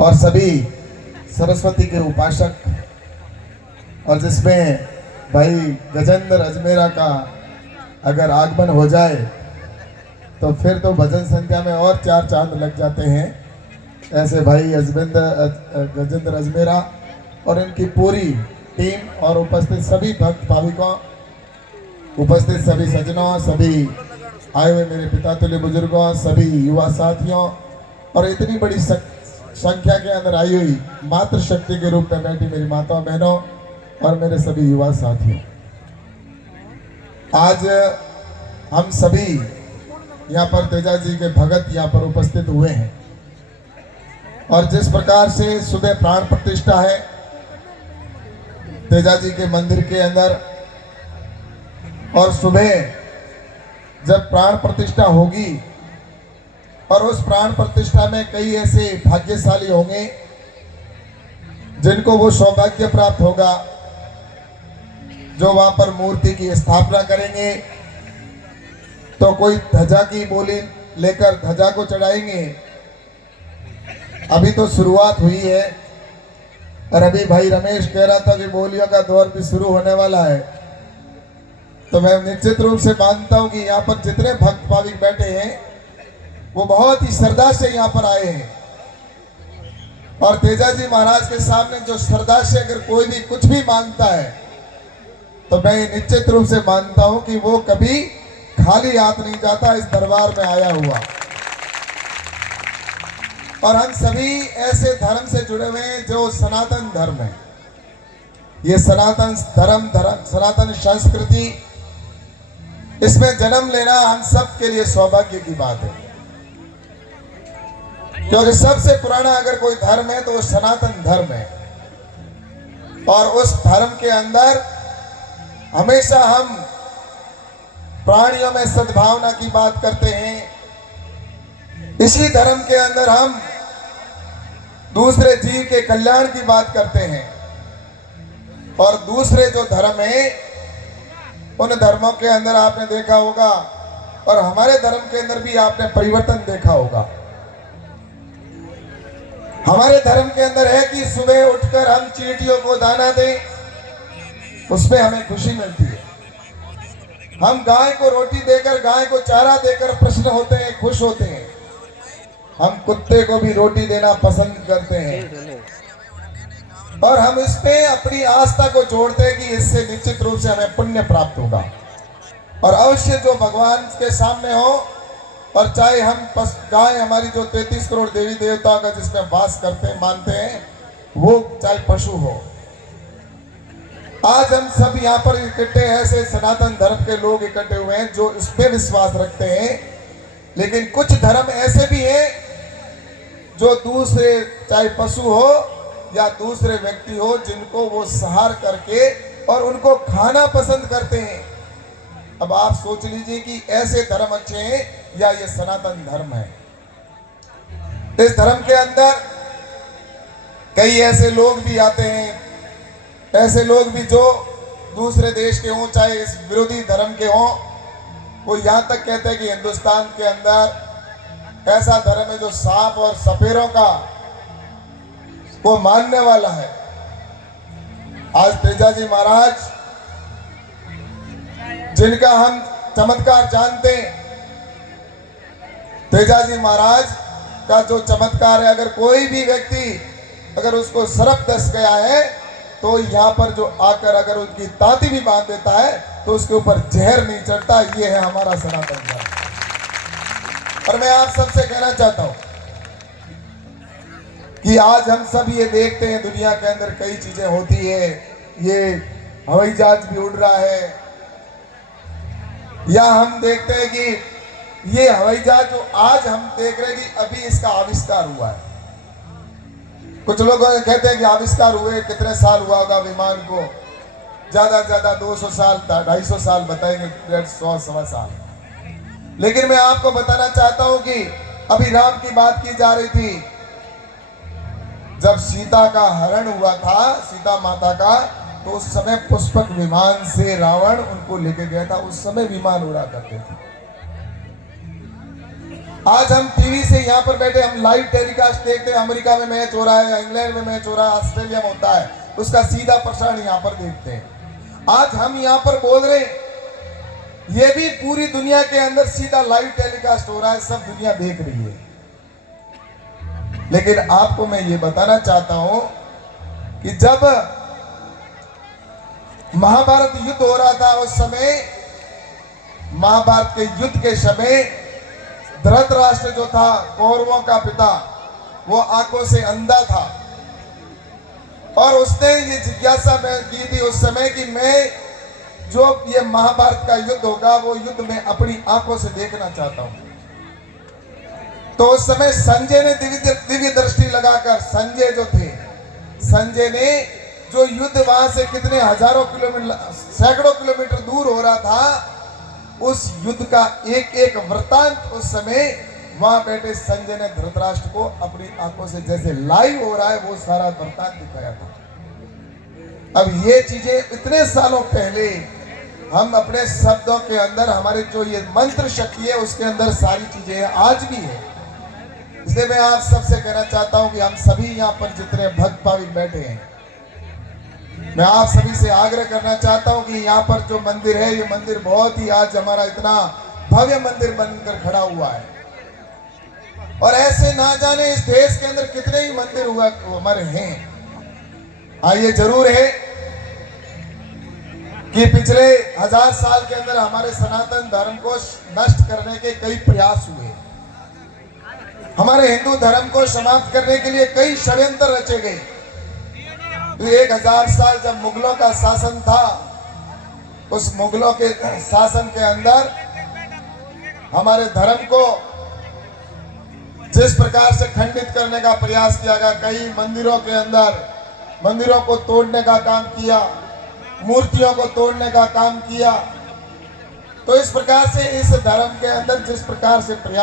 और सभी सरस्वती के उपासक, और जिसमें भाई गजेंद्र अजमेरा का अगर आगमन हो जाए तो फिर तो भजन संख्या में और 4 चांद लग जाते हैं। ऐसे भाई गजेंद्र अजमेरा और इनकी पूरी टीम और उपस्थित सभी भक्त भाविकों, उपस्थित सभी सज्जनों, सभी आए हुए मेरे पिता तुल्य बुजुर्गों, सभी युवा साथियों और इतनी बड़ी संख्या के अंदर आई हुई मातृशक्ति के रूप में बैठी मेरी माताओं बहनों और मेरे सभी युवा साथियों, आज हम सभी यहाँ पर तेजा जी के भगत यहाँ पर उपस्थित हुए हैं। और जिस प्रकार से सुबह प्राण प्रतिष्ठा है तेजा जी के मंदिर के अंदर, और सुबह जब प्राण प्रतिष्ठा होगी और उस प्राण प्रतिष्ठा में कई ऐसे भाग्यशाली होंगे जिनको वो सौभाग्य प्राप्त होगा जो वहां पर मूर्ति की स्थापना करेंगे। तो कोई ध्वजा की बोली लेकर ध्वजा को चढ़ाएंगे। अभी तो शुरुआत हुई है और अभी भाई रमेश कह रहा था कि बोलियों का दौर भी शुरू होने वाला है। तो मैं निश्चित रूप से मानता हूं कि यहाँ पर जितने भक्त भाविक बैठे हैं वो बहुत ही श्रद्धा से यहाँ पर आए हैं। और तेजा जी महाराज के सामने जो श्रद्धा से अगर कोई भी कुछ भी मांगता है तो मैं निश्चित रूप से मानता हूं कि वो कभी खाली हाथ नहीं जाता इस दरबार में आया हुआ। और हम सभी ऐसे धर्म से जुड़े हुए हैं जो सनातन धर्म है। ये सनातन धर्म सनातन संस्कृति, इसमें जन्म लेना हम सब के लिए सौभाग्य की बात है। क्योंकि सबसे पुराना अगर कोई धर्म है तो वो सनातन धर्म है। और उस धर्म के अंदर हमेशा हम प्राणियों में सद्भावना की बात करते हैं। इसी धर्म के अंदर हम दूसरे जीव के कल्याण की बात करते हैं। और दूसरे जो धर्म है उन धर्मों के अंदर आपने देखा होगा, और हमारे धर्म के अंदर भी आपने परिवर्तन देखा होगा। हमारे धर्म के अंदर है कि सुबह उठकर हम चींटियों को दाना दें, उसमें हमें खुशी मिलती है। हम गाय को रोटी देकर, गाय को चारा देकर प्रसन्न होते हैं, खुश होते हैं। हम कुत्ते को भी रोटी देना पसंद करते हैं और हम इसमें अपनी आस्था को जोड़ते हैं कि इससे निश्चित रूप से हमें पुण्य प्राप्त होगा। और अवश्य जो भगवान के सामने हो, और चाहे हम गाय हमारी जो 33 करोड़ देवी देवताओं का जिसमें वास करते हैं मानते हैं, वो चाहे पशु हो। आज हम सब यहाँ पर इकट्ठे ऐसे सनातन धर्म के लोग इकट्ठे हुए हैं जो इस पे विश्वास रखते हैं। लेकिन कुछ धर्म ऐसे भी हैं जो दूसरे चाहे पशु हो या दूसरे व्यक्ति हो जिनको वो सहार करके और उनको खाना पसंद करते हैं। अब आप सोच लीजिए कि ऐसे धर्म अच्छे हैं या ये सनातन धर्म है। इस धर्म के अंदर कई ऐसे लोग भी आते हैं, ऐसे लोग भी जो दूसरे देश के हों चाहे इस विरोधी धर्म के हों, वो यहाँ तक कहते हैं कि हिंदुस्तान के अंदर ऐसा धर्म है जो सांप और सपेरों का वो मानने वाला है। आज तेजा जी महाराज जिनका हम चमत्कार जानते हैं, तेजा जी महाराज का जो चमत्कार है, अगर कोई भी व्यक्ति अगर उसको सर्प दस गया है तो यहाँ पर जो आकर अगर उनकी ताती भी बांध देता है तो उसके ऊपर जहर नहीं चढ़ता। ये है हमारा सनातन धर्म। और मैं आप सबसे कहना चाहता हूं कि आज हम सब ये देखते हैं दुनिया के अंदर कई चीजें होती है। ये हवाई जहाज भी उड़ रहा है, या हम देखते हैं कि ये हवाई जहाज जो आज हम देख रहे हैं कि अभी इसका आविष्कार हुआ है। कुछ लोग कहते हैं कि आविष्कार हुए कितने साल हुआ होगा विमान को, ज्यादा से ज्यादा 200 साल 250 साल बताएंगे, 100 सवा साल। लेकिन मैं आपको बताना चाहता हूं कि अभी राम की बात की जा रही थी, जब सीता का हरण हुआ था, सीता माता का, तो उस समय पुष्पक विमान से रावण उनको लेके गया था। उस समय विमान उड़ा करते थे। आज हम टीवी से यहाँ पर बैठे हम लाइव टेलीकास्ट देखते हैं, अमेरिका में मैच हो रहा है, इंग्लैंड में मैच हो रहा है, ऑस्ट्रेलिया में होता है, उसका सीधा प्रसारण यहाँ पर देखते हैं। आज हम यहाँ पर बोल रहे हैं, ये भी पूरी दुनिया के अंदर सीधा लाइव टेलीकास्ट हो रहा है, सब दुनिया देख रही है। लेकिन आपको मैं ये बताना चाहता हूं कि जब महाभारत युद्ध हो रहा था, उस समय महाभारत के युद्ध के समय धृतराष्ट्र जो था, कौरवों का पिता, वो आंखों से अंधा था और उसने ये जिज्ञासा की थी उस समय कि मैं जो ये महाभारत का युद्ध होगा वो युद्ध में अपनी आंखों से देखना चाहता हूं। तो उस समय संजय ने दिव्य दृष्टि लगाकर, संजय जो थे, संजय ने जो युद्ध वहां से कितने हजारों किलोमीटर, सैकड़ों किलोमीटर दूर हो रहा था, उस युद्ध का एक एक वृतांत उस समय वहां बैठे संजय ने धृतराष्ट्र को अपनी आंखों से जैसे लाइव हो रहा है वो सारा वृतांत दिखाया था। अब ये चीजें इतने सालों पहले हम अपने शब्दों के अंदर, हमारे जो ये मंत्र शक्ति है उसके अंदर सारी चीजें हैं, आज भी है। इसलिए मैं आप सबसे कहना चाहता हूं कि हम सभी यहाँ पर जितने भक्त भाविक बैठे हैं, मैं आप सभी से आग्रह करना चाहता हूं कि यहाँ पर जो मंदिर है, ये मंदिर बहुत ही आज हमारा इतना भव्य मंदिर बनकर खड़ा हुआ है और ऐसे ना जाने इस देश के अंदर कितने ही मंदिर हुआ हमारे हैं। हाँ, ये जरूर है कि पिछले 1000 साल के अंदर हमारे सनातन धर्म को नष्ट करने के कई प्रयास हुए, हमारे हिंदू धर्म को समाप्त करने के लिए कई षड्यंत्र रचे गए। 1000 साल जब मुगलों का शासन था, उस मुगलों के शासन के अंदर हमारे धर्म को जिस प्रकार से खंडित करने का प्रयास किया गया, कई मंदिरों के अंदर मंदिरों को तोड़ने का काम किया, मूर्तियों को तोड़ने का काम किया। तो इस प्रकार से इस धर्म के अंदर जिस प्रकार से प्रयास